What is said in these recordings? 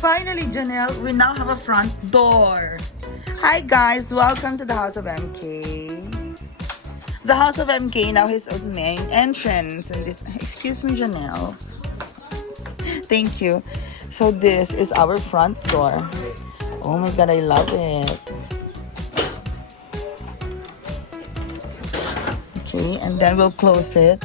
Finally, Janelle, we now have a front door. Hi guys, welcome to the House of MK. The House of MK now has its main entrance. And this, excuse me, Janelle. Thank you. So this is our front door. Oh my God, I love it. Okay, and then we'll close it.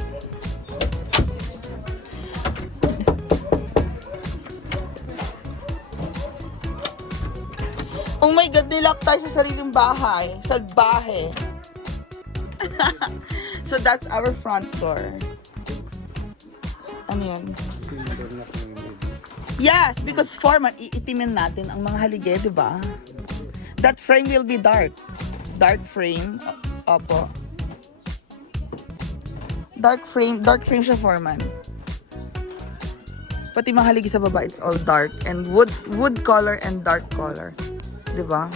Oh my God, nilock tayo sa sariling bahay. Salbahe. So that's our front door. Ano yan? Yes, because format, iitimin natin ang mga halige, di ba? That frame will be dark. Dark frame. Opo. Dark frame siya, foreman. Pati mga haligi sa baba, it's all dark. And wood color and dark color. Diba?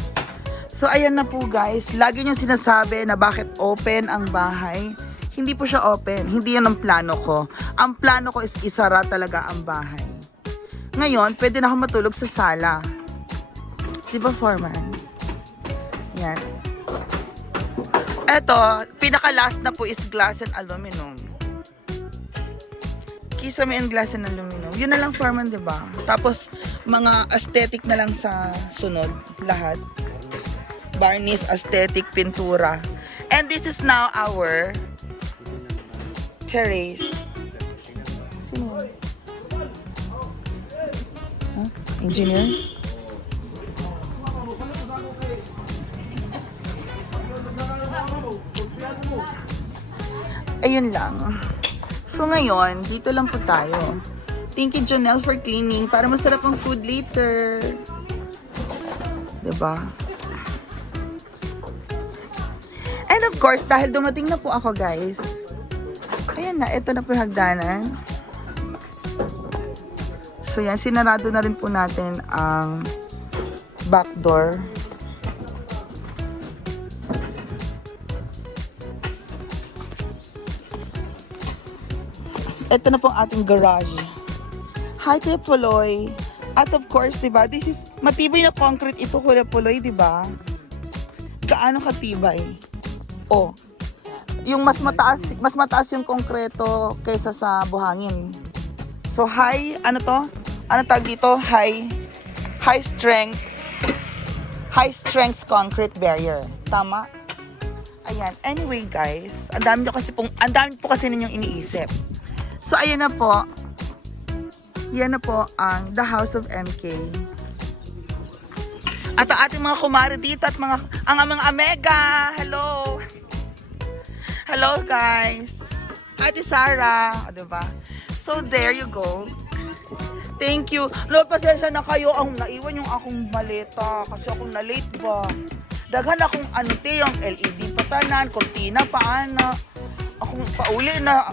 So, ayan na po guys. Lagi niyong sinasabi na bakit open ang bahay. Hindi po siya open. Hindi yan ang plano ko. Ang plano ko is isara talaga ang bahay. Ngayon, pwede na ako matulog sa sala. Diba, foreman? Yan. Eto, pinaka-last na po is glass and aluminum. Kisame and glass and aluminum. Yun na lang, foreman, diba? Tapos, mga aesthetic na lang sa sunod. Lahat. Varnish, aesthetic, pintura. And this is now our terrace. Sino yun? Huh? Engineer? Ayun lang. So ngayon, dito lang po tayo. Thank you, Janelle, for cleaning. Para masarap ang food later. Diba? And of course, dahil dumating na po ako, guys. Ayan na, ito na po yung hagdanan. So yan, sinarado na rin po natin ang back door. Ito na po ang ating garage. Hi, Kuya Puloy. At of course, diba, this is matibay na concrete ito, Kuya Puloy, diba? Gaano katibay? Oh, yung mas mataas yung konkreto kaysa sa buhangin. So, ano to? Ano tawag dito? High strength concrete barrier. Tama? Ayan. Anyway, guys, ang dami po kasi ninyong iniisip. So, ayan na po. Yan na po ang The House of MK. At ang ating mga kumare dito at mga Amega. Hello. Hello, guys. Ate Sarah. O, diba? So, there you go. Thank you. Lord, pasensya na kayo. Naiwan yung akong maleta. Kasi akong na-late ba. Daghan akong yung LED patanan, kortina, paana. Akong pauli na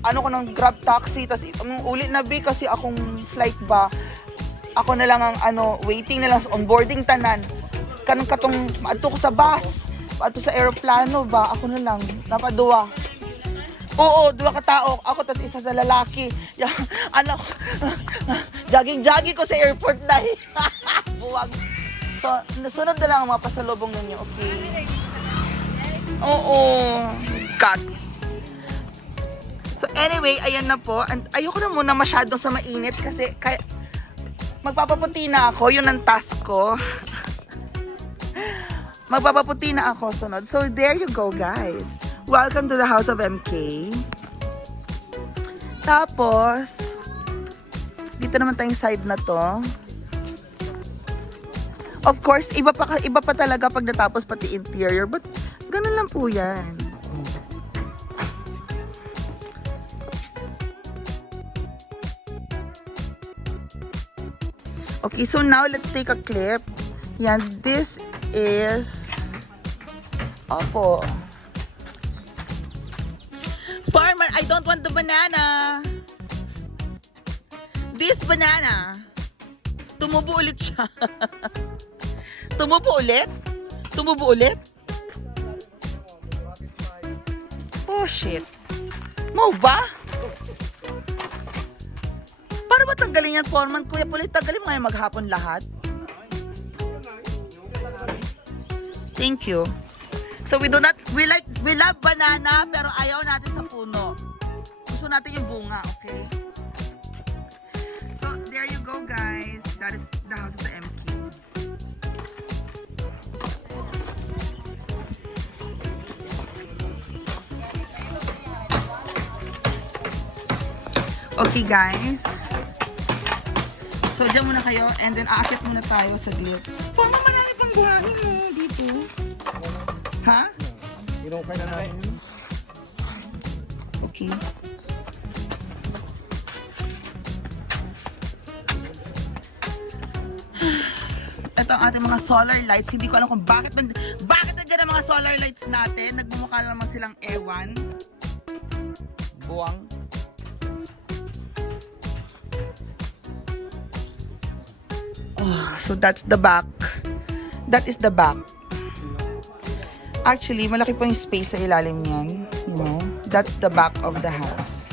ko ng grab taxi, tas uli na kasi akong flight ba, ako na lang ang waiting na lang sa onboarding tanan, katong adto ko sa bus, adto sa aeroplano ba, ako na lang napaduwa. Oo, duwa ka tao, ako tas isa sa lalaki. Jogging ko sa airport na. Buwag. So, nasunod na lang ang mga pasalubong ninyo, okay? Oo. Cut. So anyway, ayan na po. And ayoko na muna masyadong sa mainit kasi magpapaputi na ako. Yun ang task ko. Magpapaputi na ako sunod. So there you go, guys. Welcome to the House of MK. Tapos, dito naman tayong side na to. Of course, iba pa talaga pag natapos pati interior. But ganun lang po yan. Okay, so now let's take a clip. Yan, this is Opo. Farmer, I don't want the banana. This banana. Tumubo ulit siya. Tumubo ulit? Tumubo ulit? Oh, shit. Mo ba? Para ba tatanggalin yan, Foreman? Kuya Pulit, tanggalin mo ngayon maghapon lahat. Thank you. So we love banana pero ayaw natin sa puno. Gusto natin yung bunga, okay? So there you go, guys. That is the house of the MK. Okay, guys. So dyan muna kayo and then aakit muna tayo sa glit. Parang marami pang buhangin mo dito. Ha? Inukay na namin yun. Okay. Ito ang ating mga solar lights. Hindi ko alam kung bakit nandiyan ang mga solar lights natin. Nagmumukha naman silang ewan. Buwang. Oh, so that's the back. That is the back. Actually, malaki po yung space sa ilalim niyan. You know, that's the back of the house.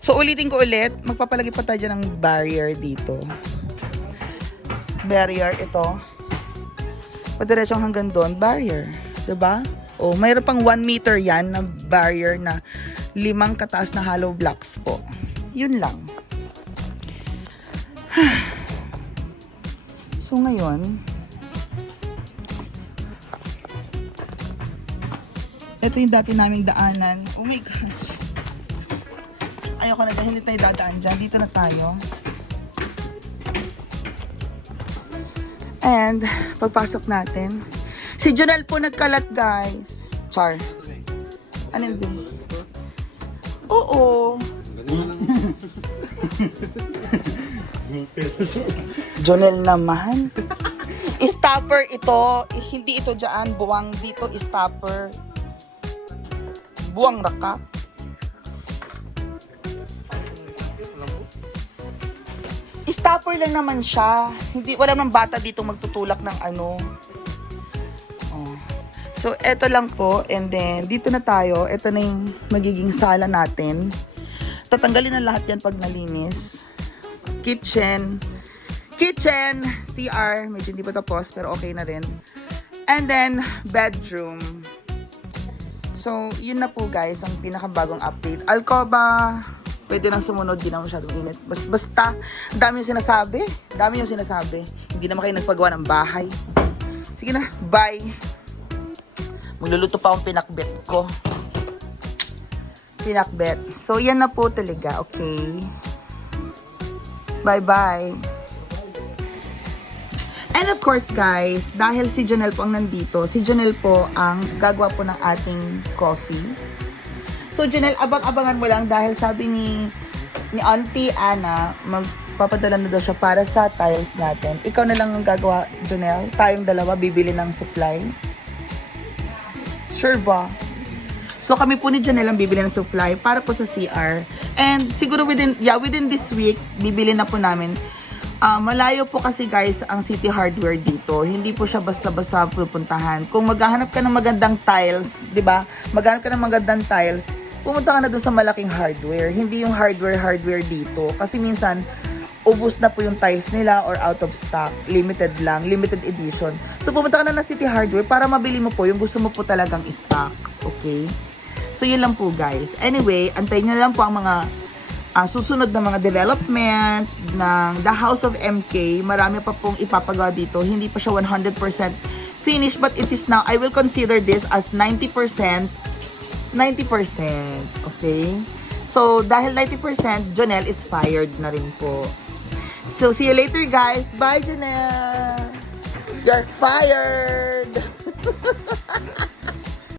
So, ulitin ko ulit. Magpapalagay pa tayo dyan ng barrier dito. Barrier, ito. Padiretsyong hanggang doon, barrier. Diba? O, mayroon pang 1 meter yan na barrier na 5 kataas na hollow blocks po. Yun lang. So, ngayon, ito yung dati naming daanan. Oh my gosh. Ayoko na dahil hindi tayo dadaan dyan. Dito na tayo. And, pagpasok natin, si Jonel po nagkalat, guys. Char. Ano yun? Oo. Jonel naman. Stopper ito. Hindi ito dyan. Buwang dito. Stopper. Buwang raka. Stopper lang naman siya. Hindi, wala nang bata dito magtutulak ng ano. Oh. So, eto lang po. And then, dito na tayo. Ito na yung magiging sala natin. Tatanggalin na lahat yan pag nalinis. Kitchen, CR, medyo hindi pa tapos pero okay na rin. And then, bedroom. So, yun na po guys, ang pinakabagong update. Alcoba, pwede nang sumunod, di na masyadong init. Basta, dami yung sinasabi. Hindi naman kayo nagpagawa ng bahay. Sige na, bye. Magluluto pa akong pinakbet ko. So, yan na po talaga, okay? Bye-bye. And of course, guys, dahil si Jonel po ang nandito, si Jonel po ang gagawa po ng ating coffee. So, Jonel, abang-abangan mo lang dahil sabi ni Auntie Ana, magpapadala na daw siya para sa tiles natin. Ikaw na lang ang gagawa, Jonel. Tayong dalawa, bibili ng supply. Sure ba? So, kami po ni Jonel ang bibili ng supply para po sa CR. And siguro within this week, bibili na po namin. Malayo po kasi guys ang City Hardware dito. Hindi po siya basta-basta pupuntahan. Kung maghahanap ka ng magandang tiles, di ba? Maghahanap ka ng magandang tiles, pumunta ka na dun sa malaking hardware. Hindi yung hardware dito. Kasi minsan, ubus na po yung tiles nila or out of stock. Limited lang, limited edition. So, pumunta ka na ng City Hardware para mabili mo po yung gusto mo po talagang stocks. Okay? So, yun lang po guys. Anyway, antayin nyo lang po ang mga susunod na mga development ng The House of MK. Marami pa pong ipapagawa dito. Hindi pa siya 100% finished, but it is now, I will consider this as 90%. 90%. Okay? So, dahil 90%, Jonel is fired na rin po. So, see you later guys. Bye, Jonel! You're fired!